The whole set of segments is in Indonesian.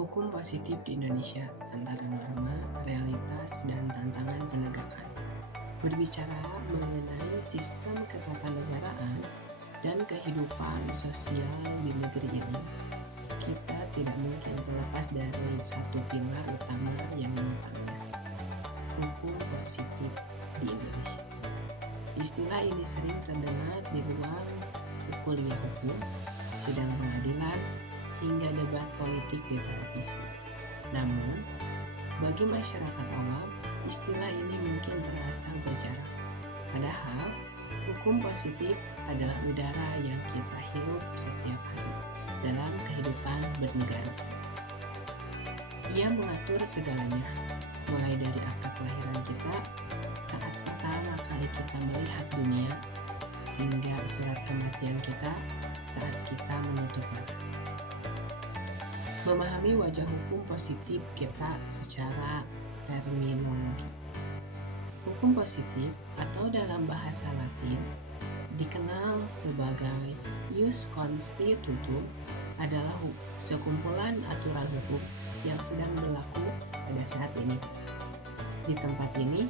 Hukum positif di Indonesia antara norma, realitas, dan tantangan penegakan. Berbicara mengenai sistem ketatanegaraan dan kehidupan sosial di negeri ini, kita tidak mungkin terlepas dari satu pilar utama yang menopangnya, hukum positif di Indonesia. Istilah ini sering terdengar di ruang kuliah hukum, sidang pengadilan, hingga debat politik di televisi. Namun, bagi masyarakat awam, istilah ini mungkin terasa berjarak. Padahal, hukum positif adalah udara yang kita hirup setiap hari dalam kehidupan bernegara. Ia mengatur segalanya, mulai dari akte kelahiran kita, saat pertama kali kita melihat dunia, hingga surat kematian kita saat kita menutup mata. Memahami wajah hukum positif kita secara terminologi. Hukum positif atau dalam bahasa Latin dikenal sebagai ius constitutum adalah sekumpulan aturan hukum yang sedang berlaku pada saat ini di tempat ini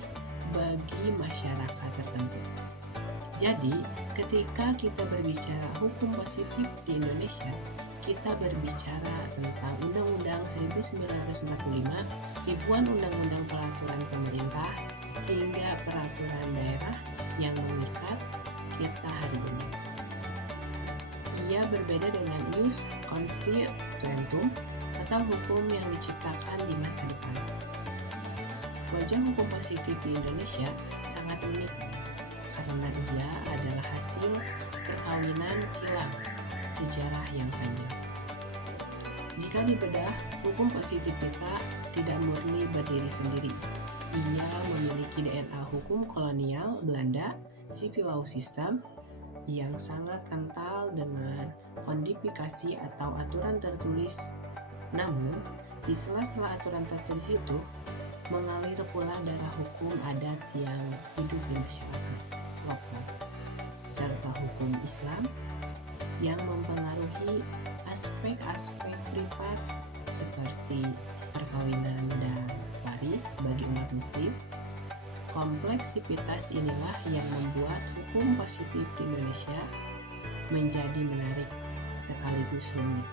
bagi masyarakat tertentu. Jadi, ketika kita berbicara hukum positif di Indonesia, kita berbicara tentang Undang-Undang 1945, ribuan undang-undang peraturan pemerintah, hingga peraturan daerah yang mengikat kita hari ini. Ia berbeda dengan ius constitutum atau hukum yang diciptakan di masa depan. Wajah hukum positif di Indonesia sangat unik karena ia adalah hasil perkawinan silang sejarah yang panjang. Jika dibedah, hukum positif kita tidak murni berdiri sendiri. Ia memiliki DNA hukum kolonial Belanda, civil law system, yang sangat kental dengan kodifikasi atau aturan tertulis. Namun, di sela-sela aturan tertulis itu, mengalir pula darah hukum adat yang hidup di masyarakat lokal, serta hukum Islam yang mempengaruhi aspek-aspek privat seperti perkawinan dan waris bagi umat muslim. Kompleksitas inilah yang membuat hukum positif di Indonesia menjadi menarik sekaligus rumit.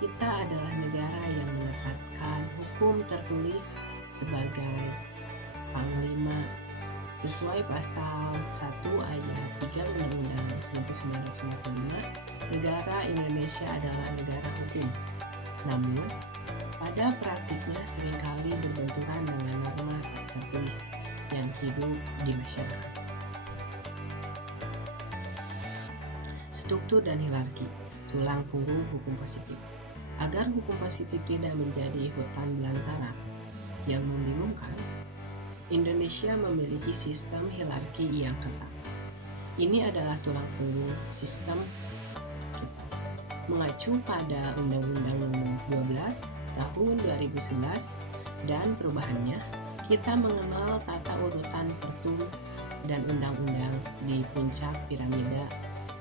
Kita adalah negara yang menetapkan hukum tertulis sebagai panglima sesuai pasal 1 ayat 3 Undang-Undang 1945. Negara Indonesia adalah negara hukum. Namun, pada praktiknya seringkali berbenturan dengan norma tertulis yang hidup di masyarakat. Struktur dan hierarki, tulang punggung hukum positif. Agar hukum positif tidak menjadi hutan belantara yang membingungkan, Indonesia memiliki sistem hierarki yang ketat. Ini adalah tulang punggung sistem kita. Mengacu pada Undang-Undang Nomor 12 Tahun 2011 dan perubahannya, kita mengenal tata urutan pertum dan undang-undang di puncak piramida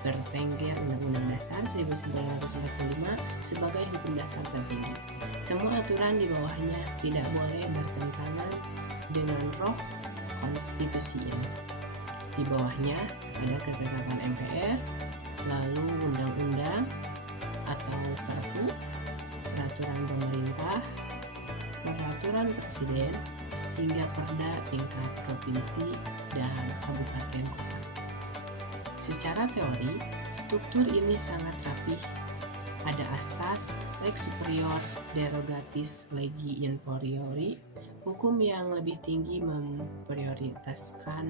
bertengger Undang-Undang Dasar 1945 sebagai hukum dasar tertinggi. Semua aturan di bawahnya tidak boleh bertentangan dengan roh konstitusi ini. Di bawahnya ada ketetapan MPR, lalu undang-undang atau perpu, peraturan pemerintah, peraturan presiden, hingga perda tingkat provinsi dan kabupaten kota. Secara teori, struktur ini sangat rapih. Ada asas lex superior derogatis legi inferiori, hukum yang lebih tinggi memprioritaskan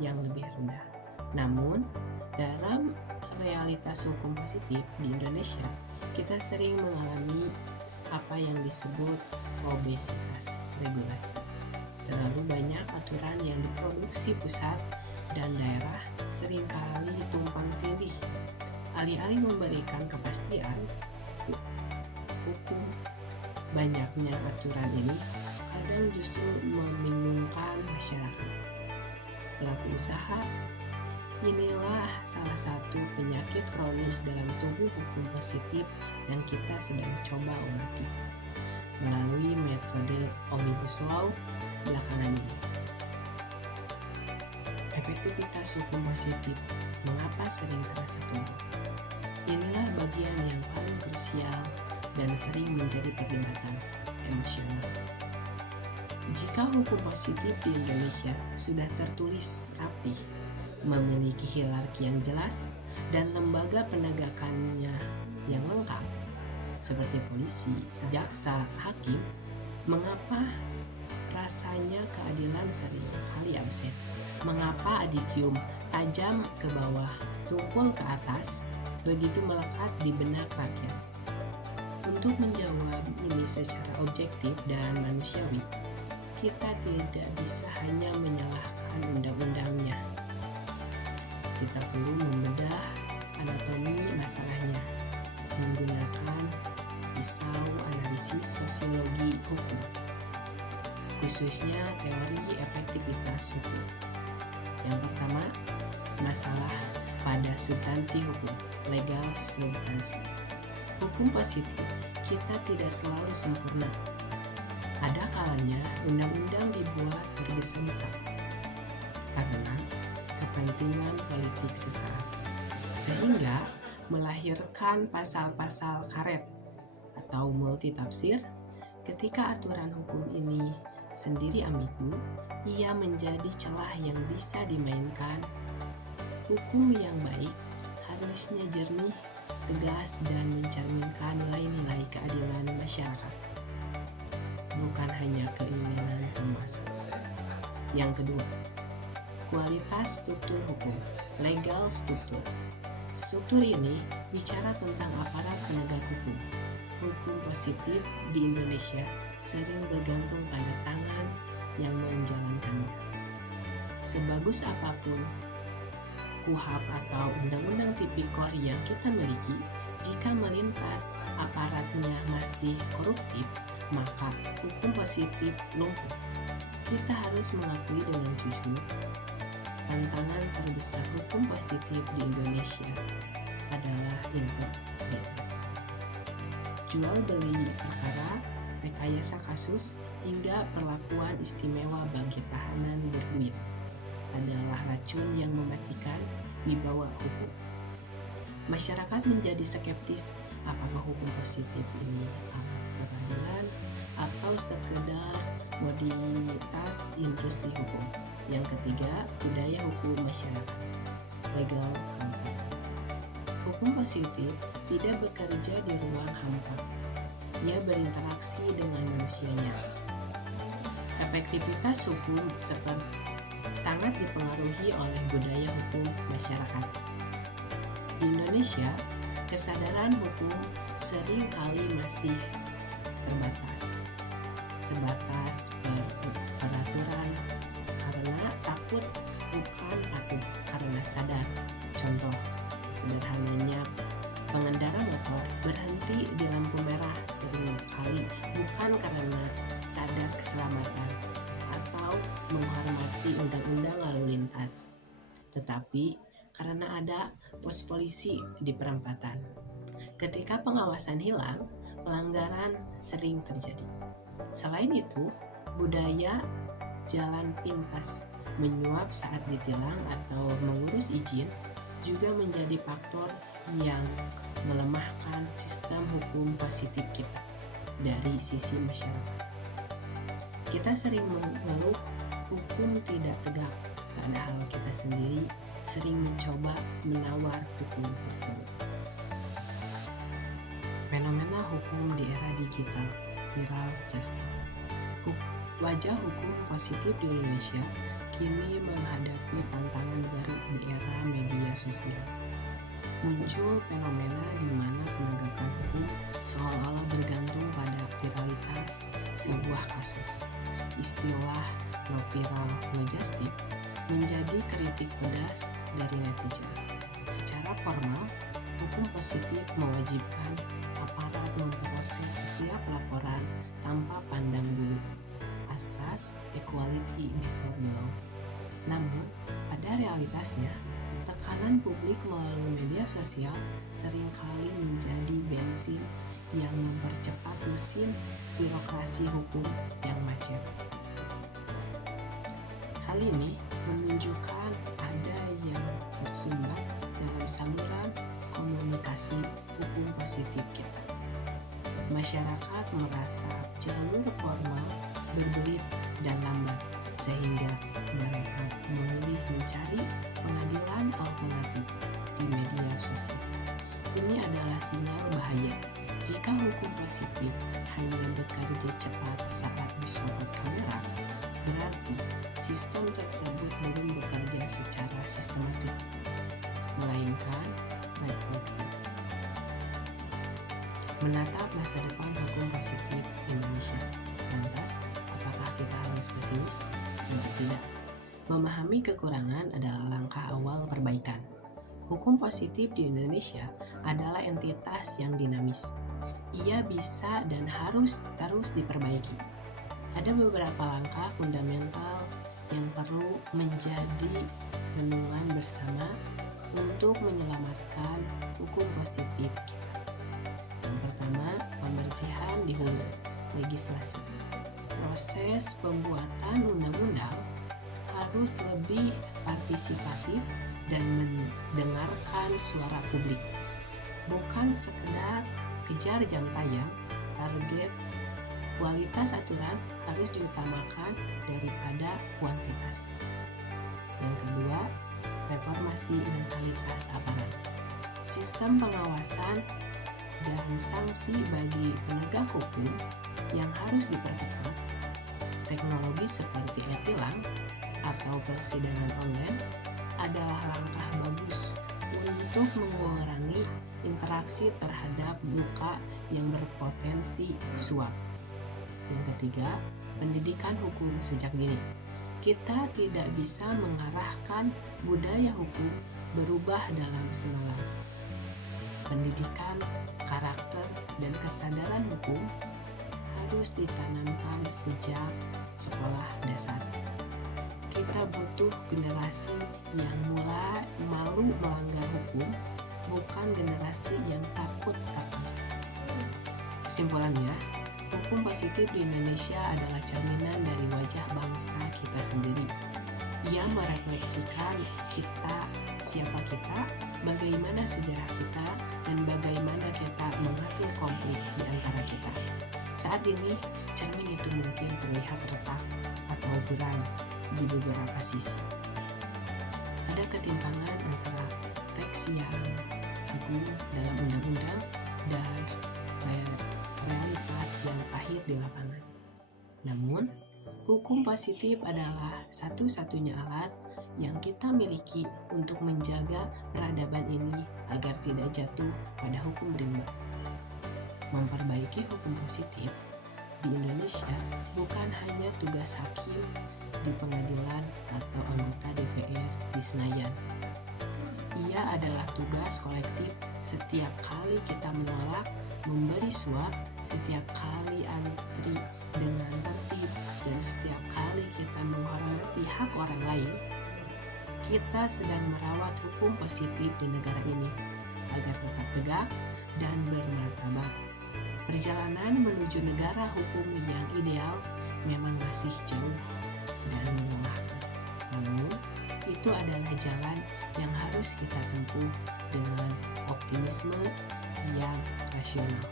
yang lebih rendah. Namun, dalam realitas hukum positif di Indonesia, kita sering mengalami apa yang disebut obesitas regulasi. Terlalu banyak aturan yang diproduksi pusat dan daerah seringkali tumpang tindih. Alih-alih memberikan kepastian hukum, banyaknya aturan ini kadang justru membingungkan masyarakat. Pelaku usaha Inilah salah satu penyakit kronis dalam tubuh hukum positif yang kita sedang coba obati melalui metode Omnibus Law belakangan ini. Efektivitas hukum positif, mengapa sering terasa turun? Inilah bagian yang paling krusial dan sering menjadi perdebatan emosional. Jika hukum positif di Indonesia sudah tertulis rapih, memiliki hierarki yang jelas, dan lembaga penegakannya yang lengkap, seperti polisi, jaksa, hakim, mengapa rasanya keadilan sering kali absen? Mengapa adigium tajam ke bawah, tumpul ke atas, begitu melekat di benak rakyat? Untuk menjawab ini secara objektif dan manusiawi, kita tidak bisa hanya menyalahkan undang-undangnya. Kita perlu membedah anatomi masalahnya menggunakan pisau analisis sosiologi hukum, khususnya teori efektivitas hukum. Yang pertama, masalah pada substansi hukum, legal substansi. Hukum positif, kita tidak selalu sempurna. Ada kalanya undang-undang dibuat tergesa-gesa karena kepentingan politik sesaat, sehingga melahirkan pasal-pasal karet atau multitafsir. Ketika aturan hukum ini sendiri ambigu, ia menjadi celah yang bisa dimainkan. Hukum yang baik harusnya jernih, tegas, dan mencerminkan nilai-nilai keadilan masyarakat, bukan hanya keinginan penguasa. Yang kedua, kualitas struktur hukum, legal struktur. Struktur ini bicara tentang aparat penegak hukum. Hukum positif di Indonesia sering bergantung pada tangan yang menjalankannya. Sebagus apapun KUHP atau Undang-Undang Tipikor yang kita miliki, jika melintas aparatnya masih koruptif, maka hukum positif lumpuh. Kita harus mengakui dengan jujur, tantangan terbesar hukum positif di Indonesia adalah integritas. Jual beli perkara, rekayasa kasus, hingga perlakuan istimewa bagi tahanan berduit adalah racun yang mematikan wibawa hukum. Masyarakat menjadi skeptis apakah hukum positif ini alat peradilan atau sekedar komoditas industri hukum. Yang ketiga, budaya hukum masyarakat, legal counter. Hukum positif tidak bekerja di ruang hampa. Ia berinteraksi dengan manusianya. Efektivitas hukum sangat dipengaruhi oleh budaya hukum masyarakat. Di Indonesia, kesadaran hukum sering kali masih terbatas, sebatas peraturan karena takut, bukan takut karena sadar. Contoh sederhananya, pengendara motor berhenti di lampu merah sering kali bukan karena sadar keselamatan atau menghormati undang-undang lalu lintas, tetapi karena ada pos polisi di perempatan. Ketika pengawasan hilang, pelanggaran sering terjadi. Selain itu, budaya jalan pintas, menyuap saat ditilang atau mengurus izin juga menjadi faktor yang melemahkan sistem hukum positif kita dari sisi masyarakat. Kita sering mengeluh hukum tidak tegak, padahal kita sendiri sering mencoba menawar hukum tersebut. Fenomena hukum di era digital, viral justice. Wajah hukum positif di Indonesia kini menghadapi tantangan baru di era media sosial. Muncul fenomena di mana penegakan hukum seolah-olah bergantung pada viralitas sebuah kasus. Istilah no viral, no justice menjadi kritik pedas dari netizen. Secara formal, hukum positif mewajibkan aparat memproses setiap laporan tanpa pandang bulu, asas equality before the law. Namun, pada realitasnya, Tekanan publik melalui media sosial seringkali menjadi bensin yang mempercepat mesin birokrasi hukum yang macet. Hal ini menunjukkan ada yang tersumbat dalam saluran komunikasi hukum positif kita. Masyarakat merasa jalur formal berbelit dan lambat, sehingga mereka memilih mencari pengadilan alternatif di media sosial. Ini adalah sinyal bahaya. Jika hukum positif hanya bekerja cepat saat disorot kamera, berarti sistem tersebut belum bekerja secara sistematik, melainkan reflektif. Menatap masa depan hukum positif Indonesia. Lantas, apakah kita harus pesimis? Tentu tidak. Memahami kekurangan adalah langkah awal perbaikan. Hukum positif di Indonesia adalah entitas yang dinamis. Ia bisa dan harus terus diperbaiki. Ada beberapa langkah fundamental yang perlu menjadi renungan bersama untuk menyelamatkan hukum positif kita. Yang pertama, pembersihan di hulu legislasi. Proses pembuatan undang-undang harus lebih partisipatif dan mendengarkan suara publik. Bukan sekedar kejar jam tayang, target kualitas aturan harus diutamakan daripada kuantitas. Yang kedua, reformasi mentalitas aparat. Sistem pengawasan dan sanksi bagi penegak hukum yang harus diperketat. Teknologi seperti e-tilang atau persidangan online adalah langkah bagus untuk mengurangi interaksi terhadap muka yang berpotensi suap. Yang ketiga, pendidikan hukum sejak dini. Kita tidak bisa mengarahkan budaya hukum berubah dalam semalam. Pendidikan, karakter, dan kesadaran hukum harus ditanamkan sejak sekolah dasar. Kita butuh generasi yang mulai malu melanggar hukum, bukan generasi yang takut tertangkap. Kesimpulannya, hukum positif di Indonesia adalah cerminan dari wajah bangsa kita sendiri. Ia merefleksikan kita, siapa kita, bagaimana sejarah kita, dan bagaimana kita mengatur konflik di antara kita. Saat ini, cermin itu mungkin terlihat retak atau buram di beberapa sisi. Ada ketimpangan antara teks yang agung dalam undang-undang dan realitas yang pahit di lapangan. Namun, hukum positif adalah satu-satunya alat yang kita miliki untuk menjaga peradaban ini agar tidak jatuh pada hukum rimba. Memperbaiki hukum positif di Indonesia bukan hanya tugas hakim di pengadilan atau anggota DPR di Senayan. Ia adalah tugas kolektif setiap kali kita menolak memberi suap, setiap kali antri dengan tertib, dan setiap kali kita menghormati hak orang lain. Kita sedang merawat hukum positif di negara ini agar tetap tegak dan bermartabat. Perjalanan menuju negara hukum yang ideal memang masih jauh dan melelahkan. Namun, itu adalah jalan yang harus kita tempuh dengan optimisme yang rasional.